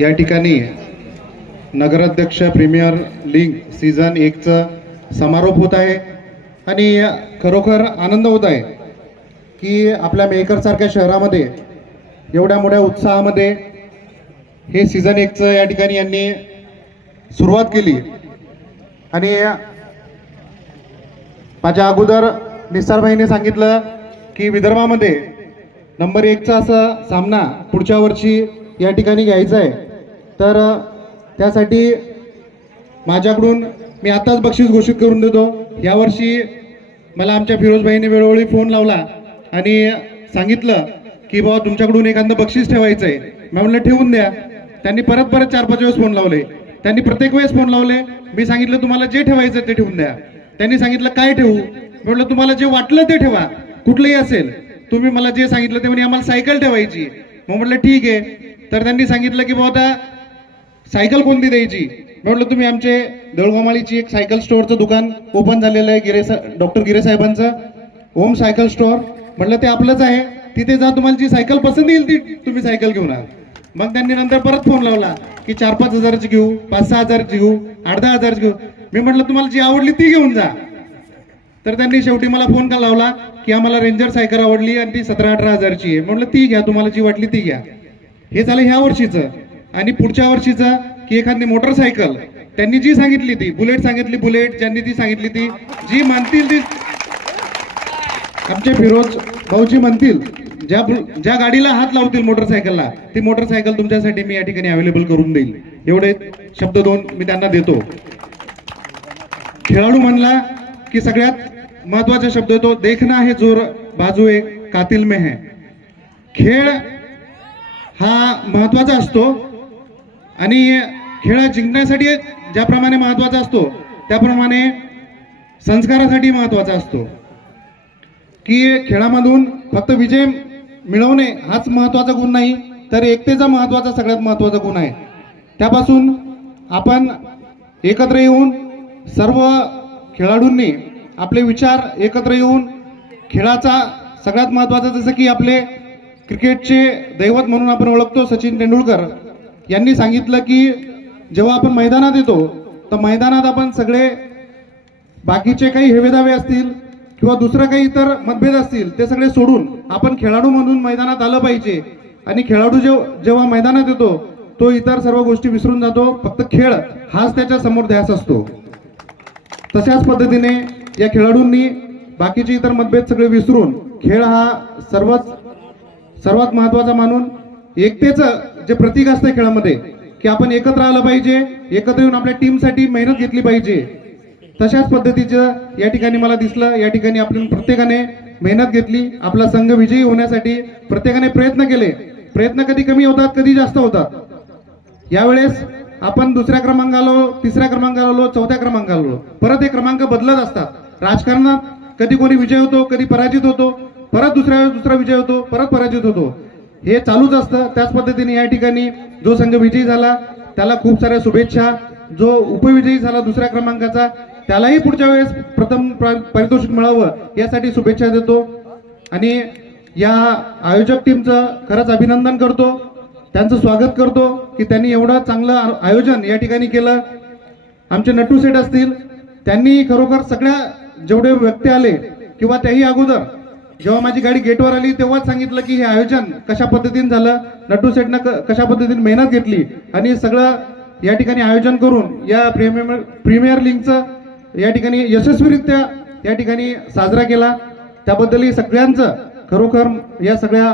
या ठिकाणी नगराध्यक्ष प्रीमियर लीग सीझन एकचं समारोप होत आहे आणि खरोखर आनंद होत आहे की आपल्या मेहकरसारख्या शहरामध्ये एवढ्या मोठ्या उत्साहामध्ये हे सीझन एकचं या ठिकाणी यांनी सुरुवात केली. आणि माझ्या अगोदर निसारभाईने सांगितलं की विदर्भामध्ये नंबर एकचा असा सामना पुढच्या वर्षी या ठिकाणी घ्यायचा आहे. तर त्यासाठी माझ्याकडून मी आताच बक्षीस घोषित करून देतो. यावर्षी मला आमच्या फिरोजभाईने वेळोवेळी फोन लावला आणि सांगितलं की बाबा तुमच्याकडून एखादं बक्षीस ठेवायचं आहे मी म्हणलं ठेवून द्या. त्यांनी परत परत चार पाच वेळेस फोन लावले. त्यांनी प्रत्येक वेळेस फोन लावले. मी सांगितलं तुम्हाला जे ठेवायचं ते ठेवून द्या. त्यांनी सांगितलं काय ठेवू? मी म्हटलं तुम्हाला जे वाटलं ते ठेवा. कुठलंही असेल तुम्ही मला जे सांगितलं ते म्हणे आम्हाला सायकल ठेवायची. मग म्हटलं ठीक आहे. तर त्यांनी सांगितलं की बाबा आता सायकल कोणती द्यायची? म्हटलं तुम्ही आमचे दळगोमाळीची एक सायकल स्टोअरचं दुकान ओपन झालेलं आहे गिरे डॉक्टर गिरे साहेबांचं ओम सायकल स्टोअर. म्हटलं ते आपलंच आहे. तिथे जा तुम्हाला जी सायकल पसंत येईल ती तुम्ही सायकल घेऊन आ मग त्यांनी नंतर परत फोन लावला की चार पाच हजाराची घेऊ पाच सहा हजारची घेऊ आठ दहा हजारची घेऊ. मी म्हटलं तुम्हाला जी आवडली ती घेऊन जा. तर त्यांनी शेवटी मला फोन का लावला की आम्हाला रेंजर सायकल आवडली आणि ती सतरा अठरा हजारची आहे. म्हटलं ती घ्या तुम्हाला जी वाटली ती घ्या. हे झालं ह्या वर्षीचं. आणि पुढच्या वर्षीचं की एखादी मोटरसायकल त्यांनी जी सांगितली ती बुलेट सांगितली बुलेट ज्यांनी ती सांगितली ती जी म्हणतील ती. आमचे फिरोज भाऊजी म्हणतील ज्या ज्या गाडीला हात लावतील मोटरसायकलला ती मोटरसायकल तुमच्यासाठी मी या ठिकाणी अवेलेबल करून देईल. एवढे शब्द दोन मी त्यांना देतो. खेळाडू म्हणला की सगळ्यात महत्त्वाचा शब्द तो देखना हे जोर बाजू एक कातिल मे है. खेळ हा महत्त्वाचा असतो आणि खेळ जिंकण्यासाठी ज्याप्रमाणे महत्त्वाचा असतो त्याप्रमाणे संस्कारासाठी महत्त्वाचा असतो. की खेळामधून फक्त विजय मिळवणे हाच महत्त्वाचा गुण नाही तर एकतेचा महत्त्वाचा सगळ्यात महत्त्वाचा गुण आहे. त्यापासून आपण एकत्र येऊन सर्व खेळाडूंनी आपले विचार एकत्र येऊन खेळाचा सगळ्यात महत्त्वाचा जसं की आपले क्रिकेटचे दैवत म्हणून आपण ओळखतो सचिन तेंडुलकर यांनी सांगितलं की जेव्हा आपण मैदानात येतो तर मैदानात आपण सगळे बाकीचे काही हेवेदावे असतील किंवा दुसरं काही इतर मतभेद असतील ते सगळे सोडून आपण खेळाडू म्हणून मैदानात आलं पाहिजे. आणि खेळाडू जेव जेव्हा मैदानात येतो तो इतर सर्व गोष्टी विसरून जातो. फक्त खेळ हाच त्याच्यासमोर ध्यास असतो. तशाच पद्धतीने या खेळाडूंनी बाकीचे इतर मतभेद सगळे विसरून खेळ हा सर्वात सर्वात महत्त्वाचा मानून एकतेचं जे प्रतीक असतं खेळामध्ये की आपण एकत्र आलं पाहिजे एकत्र येऊन आपल्या टीमसाठी मेहनत घेतली पाहिजे. तशाच पद्धतीचं या ठिकाणी मला दिसलं या ठिकाणी आपण प्रत्येकाने मेहनत घेतली आपला संघ विजयी होण्यासाठी प्रत्येकाने प्रयत्न केले. प्रयत्न कधी कमी होतात कधी जास्त होतात. यावेळेस आपण दुसऱ्या क्रमांकाला आलो तिसऱ्या क्रमांकाला आलो चौथ्या क्रमांकाला आलो. परत हे क्रमांक बदलत असतात. राजकारणात कधी कोणी विजय होतो कधी पराजित होतो परत दुसऱ्या वेळेस दुसरा विजय होतो परत पराजित होतो. हे चालूच असतं. त्याच पद्धतीने या ठिकाणी जो संघ विजयी झाला त्याला खूप साऱ्या शुभेच्छा. जो उपविजयी झाला दुसऱ्या क्रमांकाचा त्यालाही पुढच्या वेळेस प्रथम पारितोषिक मिळावं यासाठी शुभेच्छा देतो. आणि या आयोजक टीमचं खरंच अभिनंदन करतो. त्यांचं स्वागत करतो की त्यांनी एवढं चांगलं आयोजन या ठिकाणी केलं. आमचे नटू सेठ असतील त्यांनी खरोखर सगळ्या जेवढे व्यक्ती आले किंवा त्याही अगोदर जेव्हा माझी गाडी गेटवर आली तेव्हाच सांगितलं की हे आयोजन कशा पद्धतीने झालं नटू सेठनं क- कशा पद्धतीने मेहनत घेतली आणि सगळं या ठिकाणी आयोजन करून या प्रीमियर प्रीमियर लीगचं या ठिकाणी यशस्वीरित्या या ठिकाणी साजरा केला. त्याबद्दलही सगळ्यांचं खरोखर या सगळ्या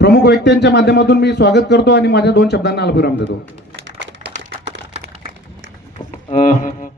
प्रमुख व्यक्तींच्या माध्यमातून मी स्वागत करतो आणि माझ्या दोन शब्दांना अल्पविराम देतो.